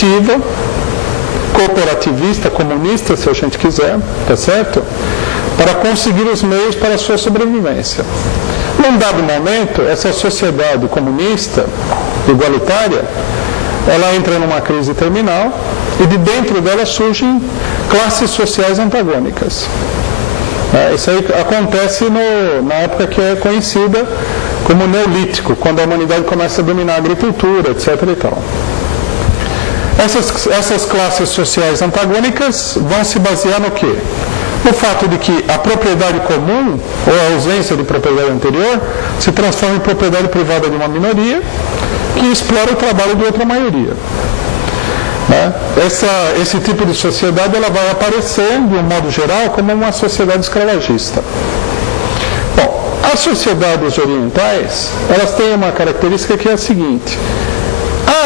primitiva, cooperativista, comunista, se a gente quiser, tá certo? Para conseguir os meios para a sua sobrevivência. Num dado momento, essa sociedade comunista, igualitária, ela entra numa crise terminal e de dentro dela surgem classes sociais antagônicas. Isso aí acontece na época que é conhecida como Neolítico, quando a humanidade começa a dominar a agricultura, etc. e tal. Essas classes sociais antagônicas vão se basear no quê? No fato de que a propriedade comum, ou a ausência de propriedade anterior, se transforma em propriedade privada de uma minoria que explora o trabalho de outra maioria. Esse tipo de sociedade ela vai aparecer, de um modo geral, como uma sociedade escravagista. Bom, as sociedades orientais, elas têm uma característica que é a seguinte: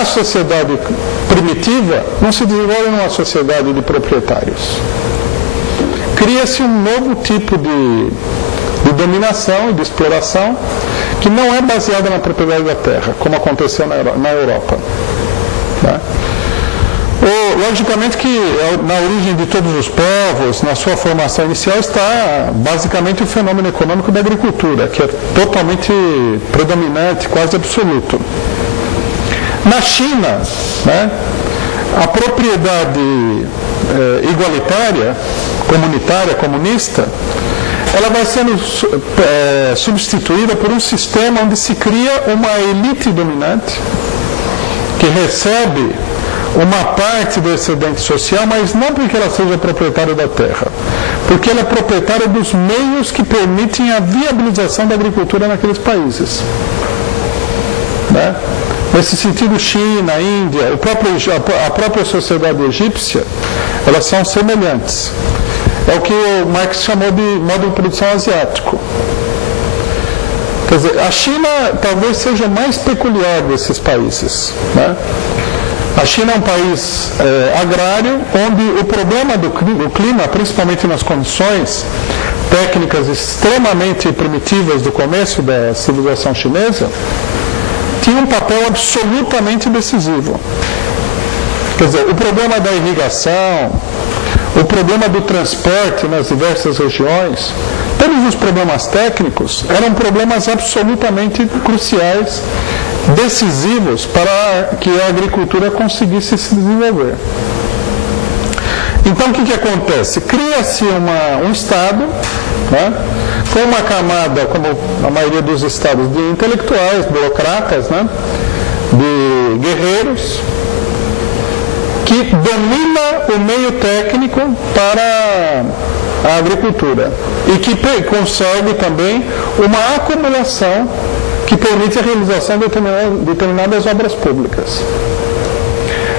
a sociedade primitiva não se desenvolve numa sociedade de proprietários. Cria-se um novo tipo de dominação e de exploração que não é baseada na propriedade da terra, como aconteceu na Europa. Logicamente que na origem de todos os povos, na sua formação inicial, está basicamente o fenômeno econômico da agricultura, que é totalmente predominante, quase absoluto. Na China, a propriedade igualitária, comunitária, comunista, ela vai sendo substituída por um sistema onde se cria uma elite dominante que recebe uma parte do excedente social, mas não porque ela seja proprietária da terra, porque ela é proprietária dos meios que permitem a viabilização da agricultura naqueles países. Nesse sentido, China, Índia, a própria sociedade egípcia, elas são semelhantes. É o que o Marx chamou de modo de produção asiático. Quer dizer, a China talvez seja mais peculiar desses países. A China é um país agrário, onde o problema do clima, principalmente nas condições técnicas extremamente primitivas do começo da civilização chinesa, tinha um papel absolutamente decisivo. Quer dizer, o problema da irrigação, o problema do transporte nas diversas regiões, todos os problemas técnicos eram problemas absolutamente cruciais, decisivos para que a agricultura conseguisse se desenvolver. Então, o que acontece? Cria-se um Estado, com uma camada, como a maioria dos estados, de intelectuais, burocratas, de guerreiros, que domina o meio técnico para a agricultura e que consegue também uma acumulação que permite a realização de determinadas obras públicas.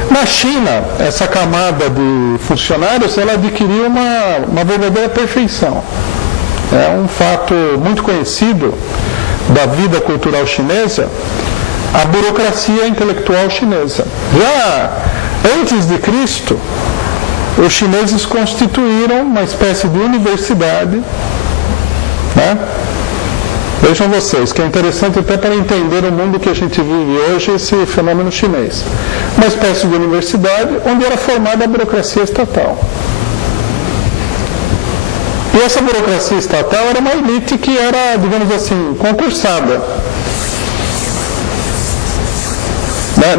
Na China, essa camada de funcionários, ela adquiriu uma verdadeira perfeição. É um fato muito conhecido da vida cultural chinesa, a burocracia intelectual chinesa. Já antes de Cristo, os chineses constituíram uma espécie de universidade, Vejam vocês, que é interessante até para entender o mundo que a gente vive hoje, esse fenômeno chinês. Uma espécie de universidade onde era formada a burocracia estatal. E essa burocracia estatal era uma elite que era, digamos assim, concursada.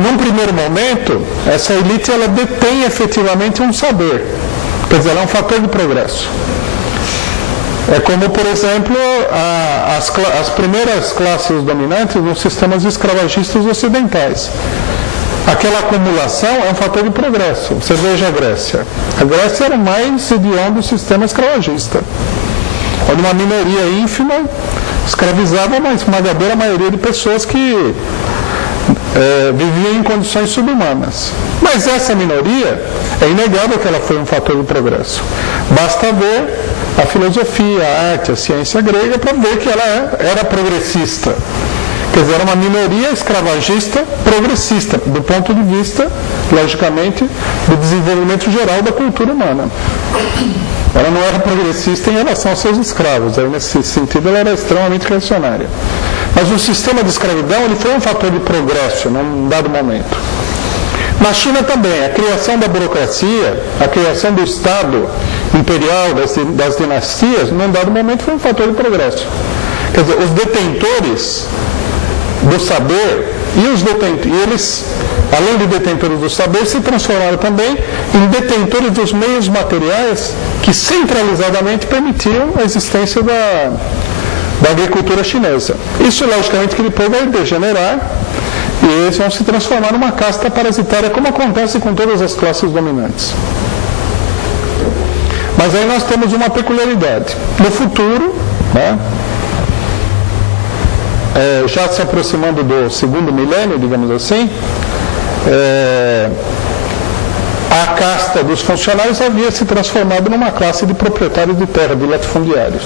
Num primeiro momento, essa elite ela detém efetivamente um saber. Quer dizer, ela é um fator de progresso. É como, por exemplo, as primeiras classes dominantes nos sistemas escravagistas ocidentais. Aquela acumulação é um fator de progresso. Você veja a Grécia. A Grécia era o mais hediondo sistema escravagista, onde uma minoria ínfima escravizava uma esmagadora maioria de pessoas que viviam em condições subhumanas. Mas essa minoria, é inegável que ela foi um fator de progresso. Basta ver a filosofia, a arte, a ciência grega para ver que ela era progressista. Quer dizer, era uma minoria escravagista progressista, do ponto de vista, logicamente, do desenvolvimento geral da cultura humana. Ela não era progressista em relação aos seus escravos, nesse sentido ela era extremamente reacionária. Mas o sistema de escravidão ele foi um fator de progresso num dado momento. Na China também, a criação da burocracia, a criação do Estado imperial, das dinastias, num dado momento foi um fator de progresso. Quer dizer, os detentores do saber e eles, além de detentores do saber, se transformaram também em detentores dos meios materiais que centralizadamente permitiam a existência da agricultura chinesa. Isso, logicamente, que depois vai degenerar e eles vão se transformar numa casta parasitária, como acontece com todas as classes dominantes. Mas aí nós temos uma peculiaridade. No futuro, né, já se aproximando do segundo milênio, digamos assim, a casta dos funcionários havia se transformado numa classe de proprietários de terra, de latifundiários.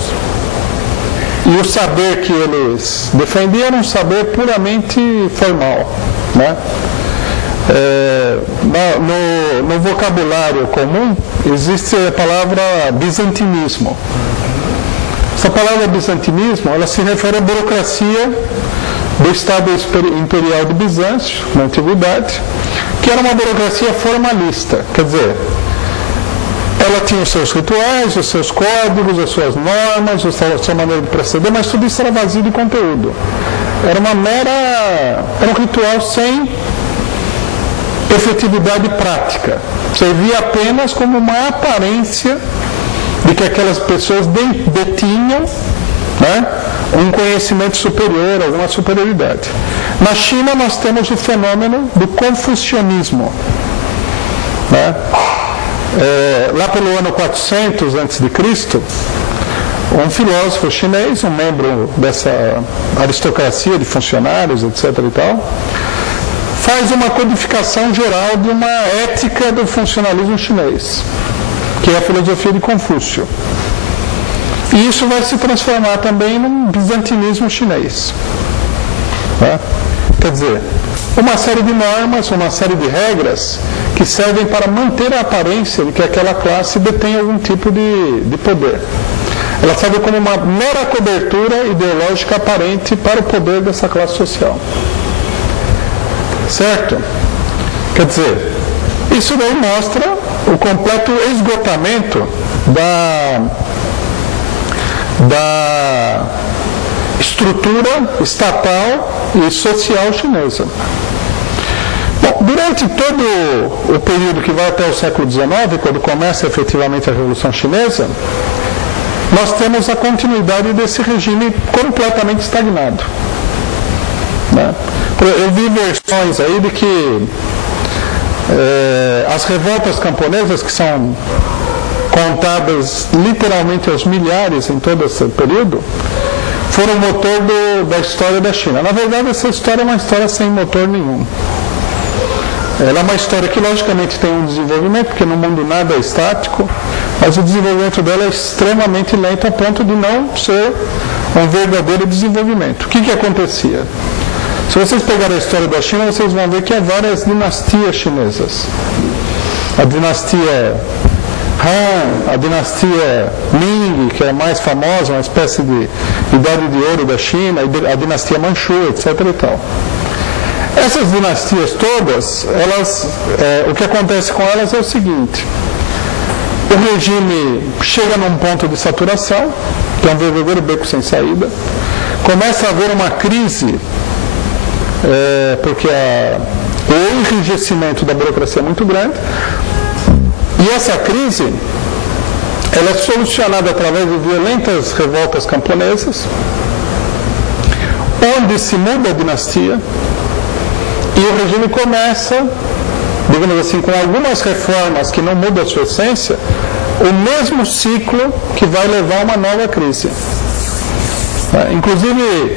E o saber que eles defendiam era um saber puramente formal, né? No vocabulário comum existe a palavra bizantinismo. Essa palavra bizantinismo, ela se refere à burocracia do Estado Imperial de Bizâncio, na Antiguidade, que era uma burocracia formalista, quer dizer, ela tinha os seus rituais, os seus códigos, as suas normas, a sua maneira de proceder, mas tudo isso era vazio de conteúdo. Era um ritual sem efetividade prática. Servia apenas como uma aparência de que aquelas pessoas detinham, né, um conhecimento superior, alguma superioridade. Na China nós temos o fenômeno do confucionismo, né? Lá pelo ano 400 a.C., um filósofo chinês, um membro dessa aristocracia de funcionários, etc. e tal, faz uma codificação geral de uma ética do funcionalismo chinês, que é a filosofia de Confúcio. E isso vai se transformar também num bizantinismo chinês. Tá? Quer dizer, uma série de normas, uma série de regras que servem para manter a aparência de que aquela classe detém algum tipo de poder. Ela serve como uma mera cobertura ideológica aparente para o poder dessa classe social. Certo? Quer dizer, isso daí mostra o completo esgotamento da estrutura estatal e social chinesa. Bom, durante todo o período que vai até o século XIX, quando começa efetivamente a Revolução Chinesa, nós temos a continuidade desse regime completamente estagnado. Né? Eu vi versões aí de que as revoltas camponesas, que são contadas literalmente aos milhares em todo esse período, foram o motor da história da China. Na verdade, essa história é uma história sem motor nenhum. Ela é uma história que, logicamente, tem um desenvolvimento, porque no mundo nada é estático, mas o desenvolvimento dela é extremamente lento, a ponto de não ser um verdadeiro desenvolvimento. O que acontecia? Se vocês pegarem a história da China, vocês vão ver que há várias dinastias chinesas. A dinastia Han, a dinastia Ming, que é a mais famosa, uma espécie de idade de ouro da China, a dinastia Manchu, etc. e tal. Essas dinastias todas, o que acontece com elas é o seguinte: o regime chega num ponto de saturação, que é um verdadeiro beco sem saída, começa a haver uma crise, porque o enrijecimento da burocracia é muito grande, e essa crise ela é solucionada através de violentas revoltas camponesas, onde se muda a dinastia, e o regime começa, digamos assim, com algumas reformas que não mudam a sua essência, o mesmo ciclo que vai levar a uma nova crise. Inclusive,